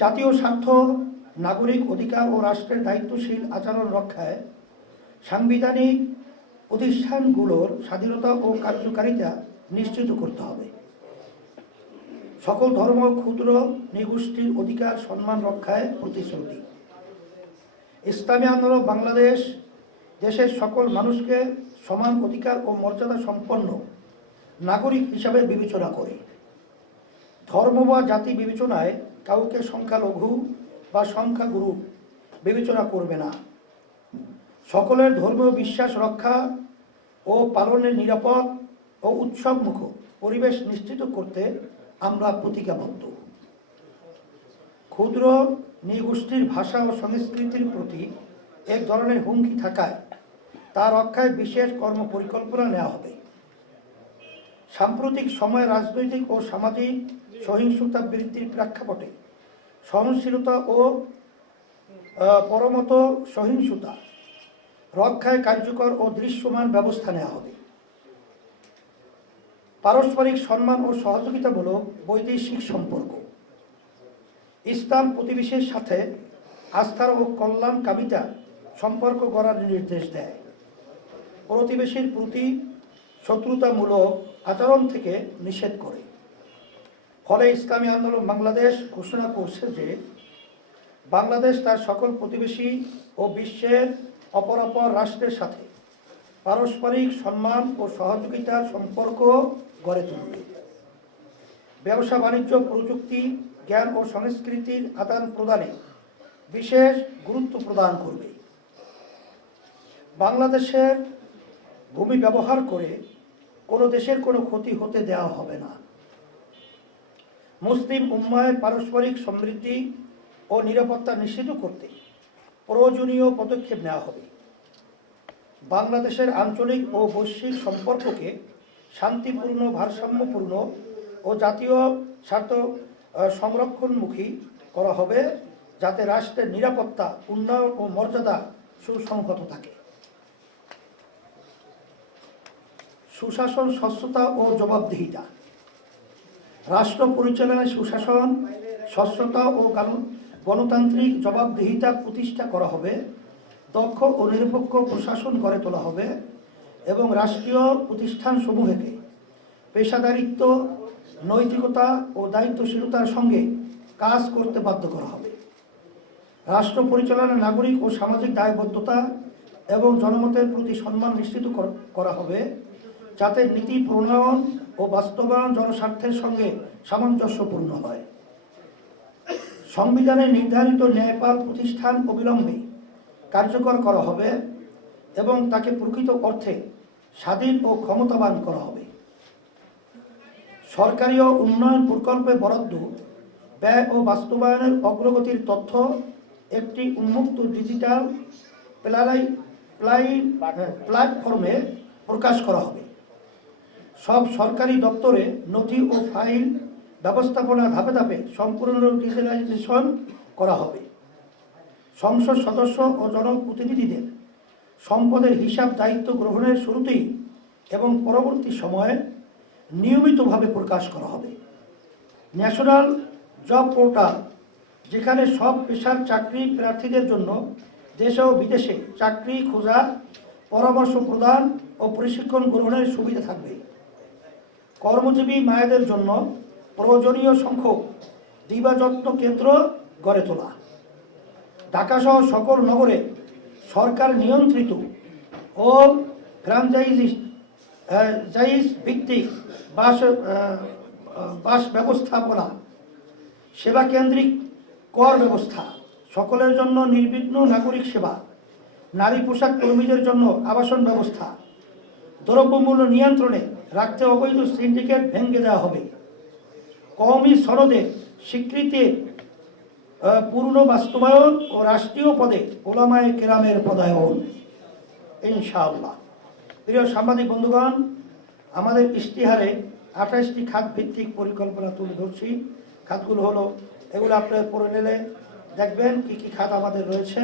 জাতীয় স্বার্থ, নাগরিক অধিকার ও রাষ্ট্রের দায়িত্বশীল আচরণ রক্ষায় সাংবিধানিক প্রতিষ্ঠানগুলোর স্বাধীনতা ও কার্যকারিতা নিশ্চিত করতে হবে। সকল ধর্ম, ক্ষুদ্র নৃগোষ্ঠীর অধিকার সম্মান রক্ষায় প্রতিশ্রুতি। ইসলামী আন্দোলন বাংলাদেশ দেশের সকল মানুষকে সমান অধিকার ও মর্যাদা সম্পন্ন নাগরিক হিসাবে বিবেচনা করে। ধর্ম বা জাতি বিবেচনায় কাউকে সংখ্যালঘু বা সংখ্যাগুরু বিবেচনা করবে না। সকলের ধর্মীয় বিশ্বাস রক্ষা ও পালনের নিরাপদ ও উৎসবমুখ পরিবেশ নিশ্চিত করতে আমরা প্রতিজ্ঞাবদ্ধ। ক্ষুদ্র নৃগোষ্ঠীর ভাষা ও সংস্কৃতির প্রতি এক ধরনের হুমকি থাকায় তা রক্ষায় বিশেষ কর্মপরিকল্পনা নেওয়া হবে। সাম্প্রতিক সময়ে রাজনৈতিক ও সামাজিক সহিংসতা বৃদ্ধির প্রেক্ষাপটে সহনশীলতা ও পরমত সহিংসতা রক্ষায় কার্যকর ও দৃশ্যমান ব্যবস্থা নেওয়া হবে। পারস্পরিক সম্মান ও সহযোগিতামূলক বৈদেশিক সম্পর্ক। ইসলাম প্রতিবেশীর সাথে আস্থার ও কল্যাণকামিতা সম্পর্ক গড়ার নির্দেশ দেয়। প্রতিবেশীর প্রতি শত্রুতামূলক আচরণ থেকে নিষেধ করে। ফলে ইসলামী আন্দোলন বাংলাদেশ ঘোষণা করছে যে বাংলাদেশ তার সকল প্রতিবেশী ও বিশ্বের অপর রাষ্ট্রের সাথে পারস্পরিক সম্মান ও সহযোগিতার সম্পর্ক গড়ে তুলবে। ব্যবসা বাণিজ্য, প্রযুক্তি, জ্ঞান ও সংস্কৃতির আদান প্রদানে বিশেষ গুরুত্ব প্রদান করবে। বাংলাদেশের ভূমি ব্যবহার করে কোনো দেশের কোনো ক্ষতি হতে দেওয়া হবে না। মুসলিম উম্মাহের পারস্পরিক সমৃদ্ধি ও নিরাপত্তা নিশ্চিত করতে প্রয়োজনীয় পদক্ষেপ নেওয়া হবে। বাংলাদেশের আঞ্চলিক ও বৈশ্বিক সম্পর্ককে শান্তিপূর্ণ, ভারসাম্যপূর্ণ ও জাতীয় স্বার্থ সংরক্ষণমুখী করা হবে, যাতে রাষ্ট্রের নিরাপত্তা, উন্নয়ন ও মর্যাদা সুসংহত থাকে। সুশাসন, স্বচ্ছতা ও জবাবদিহিতা। রাষ্ট্র পরিচালনায় সুশাসন, স্বচ্ছতা ও গণতান্ত্রিক জবাবদিহিতা প্রতিষ্ঠা করা হবে। দক্ষ ও নিরপেক্ষ প্রশাসন গড়ে তোলা হবে এবং রাষ্ট্রীয় প্রতিষ্ঠানসমূহকে পেশাদারিত্ব, নৈতিকতা ও দায়িত্বশীলতার সঙ্গে কাজ করতে বাধ্য করা হবে। রাষ্ট্র পরিচালনায় নাগরিক ও সামাজিক দায়বদ্ধতা এবং জনমতের প্রতি সম্মান নিশ্চিত করা হবে, যাতে নীতি প্রণয়ন ও বাস্তবায়ন জনস্বার্থের সঙ্গে সামঞ্জস্যপূর্ণ হয়। সংবিধানে নির্ধারিত ন্যায়পাল প্রতিষ্ঠান অবিলম্বে কার্যকর করা হবে এবং তাকে প্রকৃত অর্থে স্বাধীন ও ক্ষমতাবান করা হবে। সরকারি ও উন্নয়ন প্রকল্পে বরাদ্দ, ব্যয় ও বাস্তবায়নের অগ্রগতির তথ্য একটি উন্মুক্ত ডিজিটাল প্ল্যাটফর্মে প্রকাশ করা হবে। সব সরকারি দপ্তরে নথি ও ফাইল ব্যবস্থাপনা ধাপে ধাপে সম্পূর্ণ ডিজিটালাইজেশন করা হবে। সংসদ সদস্য ও জনপ্রতিনিধিদের সম্পদের হিসাব দায়িত্ব গ্রহণের শুরুতেই এবং পরবর্তী সময়ে নিয়মিতভাবে প্রকাশ করা হবে। ন্যাশনাল জব পোর্টাল, যেখানে সব পেশার চাকরি প্রার্থীদের জন্য দেশে ও বিদেশে চাকরি খোঁজা, পরামর্শ প্রদান ও প্রশিক্ষণ গ্রহণের সুবিধা থাকবে। কর্মজীবী মায়েদের জন্য প্রয়োজনীয় সংখ্যক দিবাযত্ন কেন্দ্র গড়ে তোলা। ঢাকাসহ সকল নগরে সরকার নিয়ন্ত্রিত ও ফ্র্যাঞ্চাইজ ভিত্তিক বাস ব্যবস্থাপনা, সেবা কেন্দ্রিক কর ব্যবস্থা, সকলের জন্য নির্বিঘ্ন নাগরিক সেবা, নারী পোশাক কর্মীদের জন্য আবাসন ব্যবস্থা, দ্রব্যমূল্য নিয়ন্ত্রণে রাখতে অবৈধ সিন্ডিকেট ভেঙে দেওয়া হবে। কওমি সনদের স্বীকৃতি পূর্ণ বাস্তবায়ন ও রাষ্ট্রীয় পদে ওলামায়ে কেরামের পদায়ন ইনশাআল্লাহ। প্রিয় সাংবাদিক বন্ধুগণ, আমাদের ইশতিহারে 28টি খাত ভিত্তিক পরিকল্পনা তুলে ধরছি। খাতগুলো হলো এগুলো, আপনারা পড়ে নিলে দেখবেন কি কি খাত আমাদের রয়েছে।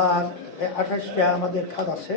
আর 28টা আমাদের খাত আছে।